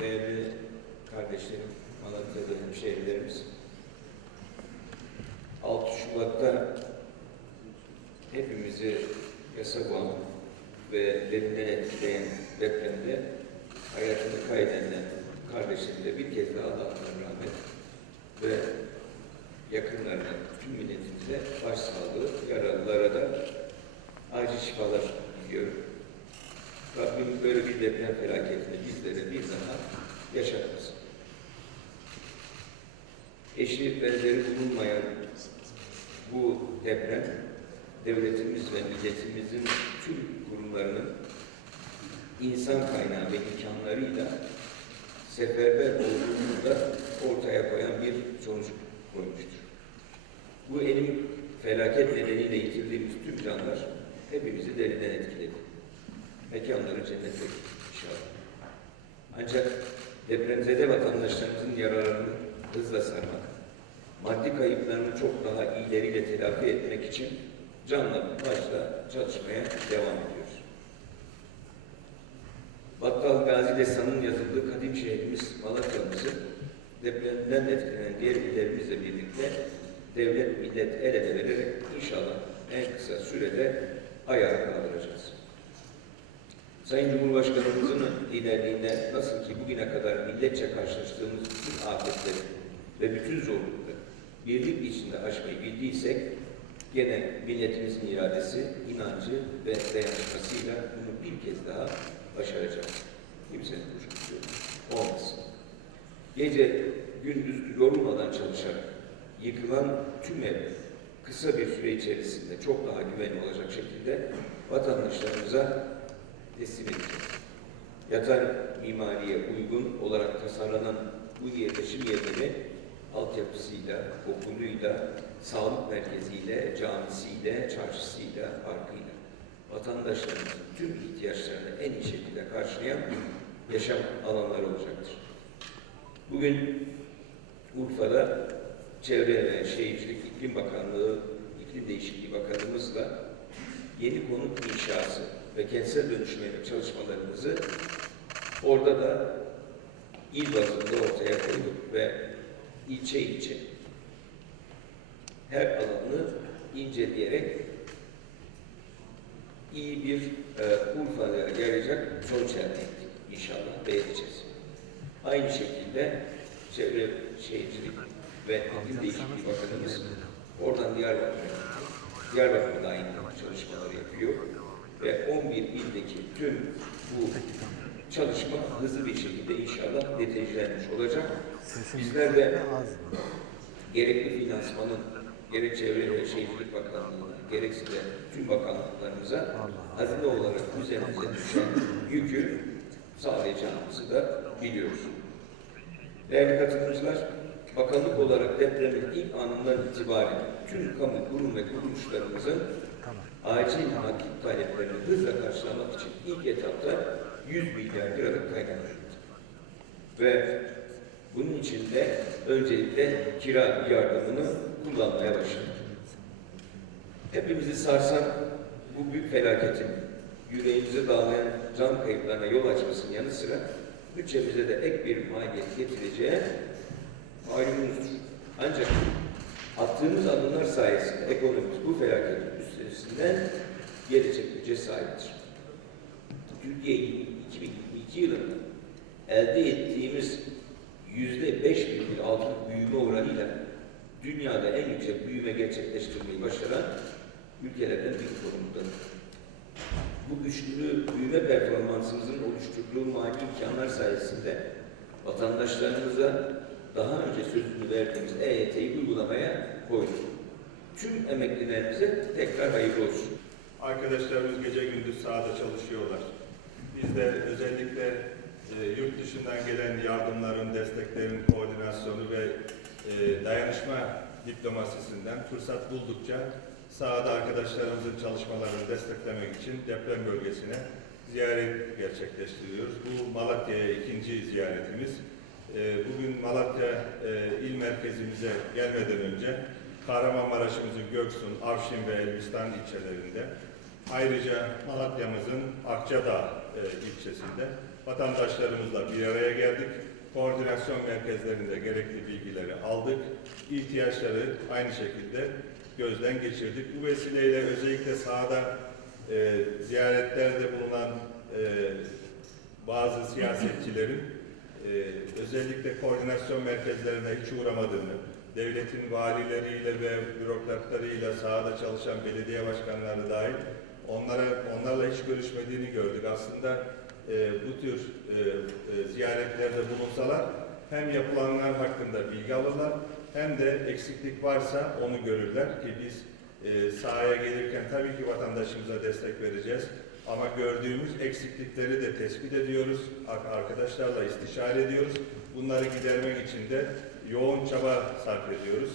değerli kardeşlerim, Malatya'da hemşehrilerimiz. 6 Şubat'ta hepimizi yasa boğan ve derinden etkileyen depremde hayatını kaybeden kardeşlerimize bir kez daha Allah'tan rahmet ve yakınlarına, tüm milletimize başsağlığı, yaralılara da acil şifalar diliyorum. Rabbim böyle bir deprem felaketini bizlere bir daha yaşatmasın. Eşi benzeri bulunmayan bu deprem devletimiz ve milletimizin tüm kurumlarının insan kaynağı ve imkanlarıyla seferber olduğunu da ortaya koyan bir sonuç koymuştur. Bu elim felaket nedeniyle yitirdiğimiz tüm canlar hepimizi derinden etkiledi. Mekanları cennete inşallah. Ancak depremzede vatandaşlarımızın yararını hızla sarmak, maddi kayıplarını çok daha iyileriyle telafi etmek için canla başla çalışmaya devam ediyoruz. Battal Gazi Destanı'nın yazıldığı kadim şehrimiz Malatya'mızı depremden etkilenen diğer illerimizle birlikte devlet, millet el ele vererek inşallah en kısa sürede ayağa kaldıracağız. Sayın Cumhurbaşkanımızın liderliğinde nasıl ki bugüne kadar milletçe karşılaştığımız bütün afetleri ve bütün zorlukları birlik içinde aşmayı bildiysek gene milletimizin iradesi, inancı ve dayanışmasıyla bunu bir kez daha başaracağız. Kimsenin kuşkusu olmasın. Gece gündüz yorulmadan çalışarak yıkılan tüm ev kısa bir süre içerisinde çok daha güvenli olacak şekilde vatandaşlarımıza teslim edeceğiz. Yatay mimariye uygun olarak tasarlanan bu yerleşim yerleri altyapısıyla, okuluyla, sağlık merkeziyle, camisiyle, çarşısıyla, parkıyla vatandaşlarımızın tüm ihtiyaçlarını en iyi şekilde karşılayan yaşam alanları olacaktır. Bugün Urfa'da Çevre ve Şehircilik İklim Bakanlığı, İklim Değişikliği Bakanımızla yeni konut inşası ve kentsel dönüşüm yönelik çalışmalarımızı orada da il bazında ortaya koyduk ve ilçe ilçe her alanı inceleyerek iyi bir e, Urfa'ya yarayacak sonuç elde ettik. İnşallah beğeneceğiz. Aynı şekilde Çevre Şehircilik ve İklim Değişikliği Bakanımız oradan Diyarbakır'a Diyarbakır'da aynı çalışmaları yapıyor ve 11 ildeki tüm bu çalışma hızlı bir şekilde inşallah neticelenmiş olacak. Bizler de gerekli finansmanın gerek Çevre ve Şehircilik Bakanlığı'na gerekse de tüm bakanlıklarımıza hazine olarak üzerimize düşen yükü sağlayacağımızı da biliyoruz. Değerli katılımcılar, bakanlık olarak depremin ilk anından itibaren tüm kamu kurum ve kuruluşlarımızın acil nakit taleplerini hızla karşılamak için ilk etapta 100 milyar liralık kaynak. Ve bunun için de öncelikle kira yardımını kullanmaya başladık. Hepimizi sarsan bu büyük felaketin yüreğimize dağlayan can kayıplarına yol açmasının yanı sıra bütçemize de ek bir maliyet getireceği malumunuzdur. Ancak attığımız adımlar sayesinde ekonomimiz bu felaketin üstesinden gelecek güce sahiptir. Türkiye 2022 yılında elde ettiğimiz yüzde beş bir altın büyüme oranıyla dünyada en yüksek büyüme gerçekleştirmeyi başaran ülkelerden bir konumundadır. Bu güçlü büyüme performansımızın oluşturduğu mali imkanlar sayesinde vatandaşlarımıza daha önce sözünü verdiğimiz EYT'yi uygulamaya koyduk. Tüm emeklilerimize tekrar hayırlı olsun. Arkadaşlarımız gece gündüz sahada çalışıyorlar. Biz de özellikle e, yurt dışından gelen yardımların, desteklerin koordinasyonu ve e, dayanışma diplomasisinden fırsat buldukça sahada arkadaşlarımızın çalışmalarını desteklemek için deprem bölgesine ziyaret gerçekleştiriyoruz. Bu Malatya'ya ikinci ziyaretimiz. E, bugün Malatya e, il merkezimize gelmeden önce Kahramanmaraş'ımızın Göksun, Avşin ve Elbistan ilçelerinde Ayrıca Malatya'mızın Akçadağ e, ilçesinde vatandaşlarımızla bir araya geldik. Koordinasyon merkezlerinde gerekli bilgileri aldık. İhtiyaçları aynı şekilde gözden geçirdik. Bu vesileyle özellikle sahada e, ziyaretlerde bulunan bazı siyasetçilerin e, özellikle koordinasyon merkezlerine hiç uğramadığını, devletin valileriyle ve bürokratlarıyla sahada çalışan belediye başkanları dahil onlara onlarla hiç görüşmediğini gördük. Aslında e, bu tür e, e, ziyaretlerde bulunsalar hem yapılanlar hakkında bilgi alırlar hem de eksiklik varsa onu görürler ki biz e, sahaya gelirken tabii ki vatandaşımıza destek vereceğiz. Ama gördüğümüz eksiklikleri de tespit ediyoruz. Ar- Arkadaşlarla istişare ediyoruz. Bunları gidermek için de yoğun çaba sarf ediyoruz.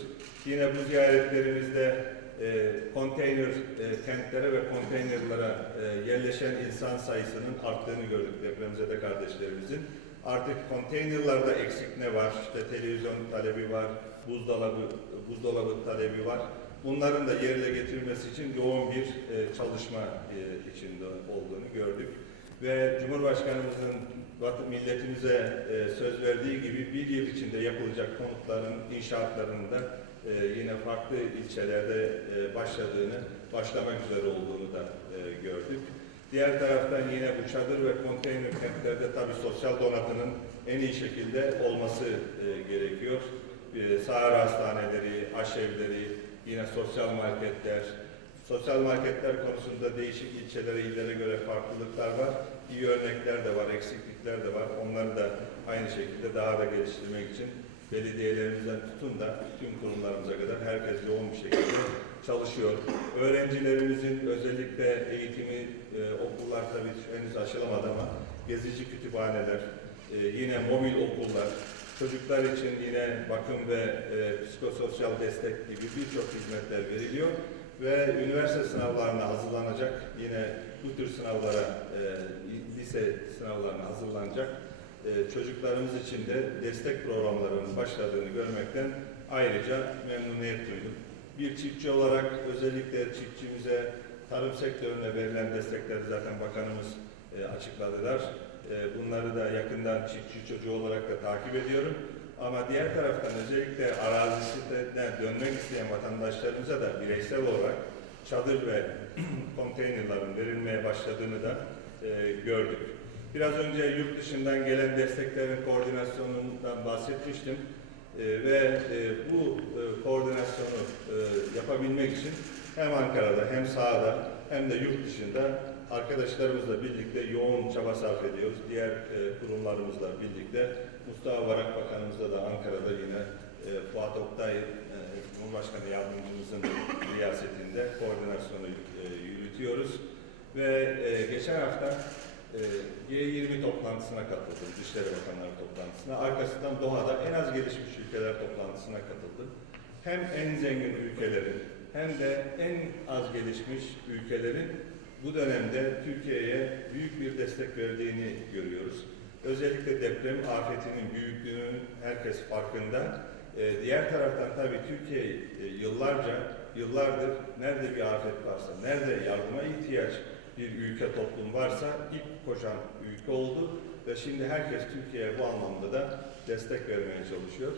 Yine bu ziyaretlerimizde e, konteyner e, kentlere ve konteynerlara e, yerleşen insan sayısının arttığını gördük depremzede kardeşlerimizin. Artık konteynerlarda eksik ne var? İşte televizyon talebi var, buzdolabı buzdolabı talebi var. Bunların da yerine getirilmesi için yoğun bir e, çalışma e, içinde olduğunu gördük. Ve Cumhurbaşkanımızın milletimize e, söz verdiği gibi bir yıl içinde yapılacak konutların inşaatlarının da e, yine farklı ilçelerde e, başladığını, başlamak üzere olduğunu da e, gördük. Diğer taraftan yine bu çadır ve konteyner kentlerde tabii sosyal donatının en iyi şekilde olması e, gerekiyor. E, sağır hastaneleri, aşevleri, yine sosyal marketler, sosyal marketler konusunda değişik ilçelere, illere göre farklılıklar var. İyi örnekler de var, eksiklikler de var. Onları da aynı şekilde daha da geliştirmek için belediyelerimizden tutun da tüm kurumlarımıza kadar herkes yoğun bir şekilde çalışıyor. Öğrencilerimizin özellikle eğitimi, e, okullar tabii henüz aşılamadı ama gezici kütüphaneler, e, yine mobil okullar, çocuklar için yine bakım ve e, psikososyal destek gibi birçok hizmetler veriliyor ve üniversite sınavlarına hazırlanacak yine bu tür sınavlara e, lise sınavlarına hazırlanacak e, çocuklarımız için de destek programlarının başladığını görmekten ayrıca memnuniyet duydum. Bir çiftçi olarak özellikle çiftçimize tarım sektörüne verilen destekleri zaten bakanımız e, açıkladılar. E, bunları da yakından çiftçi çocuğu olarak da takip ediyorum. Ama diğer taraftan özellikle arazisine dönmek isteyen vatandaşlarımıza da bireysel olarak çadır ve konteynerların verilmeye başladığını da e, gördük. Biraz önce yurt dışından gelen desteklerin koordinasyonundan bahsetmiştim. E, ve e, bu e, koordinasyonu e, yapabilmek için hem Ankara'da hem sahada hem de yurt dışında arkadaşlarımızla birlikte yoğun çaba sarf ediyoruz. Diğer e, kurumlarımızla birlikte Mustafa Varak Bakanımızla da Ankara'da yine e, Fuat Oktay e, Cumhurbaşkanı Yardımcımızın riyasetinde koordinasyonu e, yürütüyoruz. Ve e, geçen hafta e, G20 toplantısına katıldım, Dışişleri Bakanları toplantısına. Arkasından Doha'da en az gelişmiş ülkeler toplantısına katıldım. Hem en zengin ülkelerin hem de en az gelişmiş ülkelerin bu dönemde Türkiye'ye büyük bir destek verdiğini görüyoruz. Özellikle deprem afetinin büyüklüğünün herkes farkında. Ee, diğer taraftan tabii Türkiye e, yıllarca, yıllardır nerede bir afet varsa, nerede yardıma ihtiyaç bir ülke toplum varsa ilk koşan ülke oldu ve şimdi herkes Türkiye'ye bu anlamda da destek vermeye çalışıyor.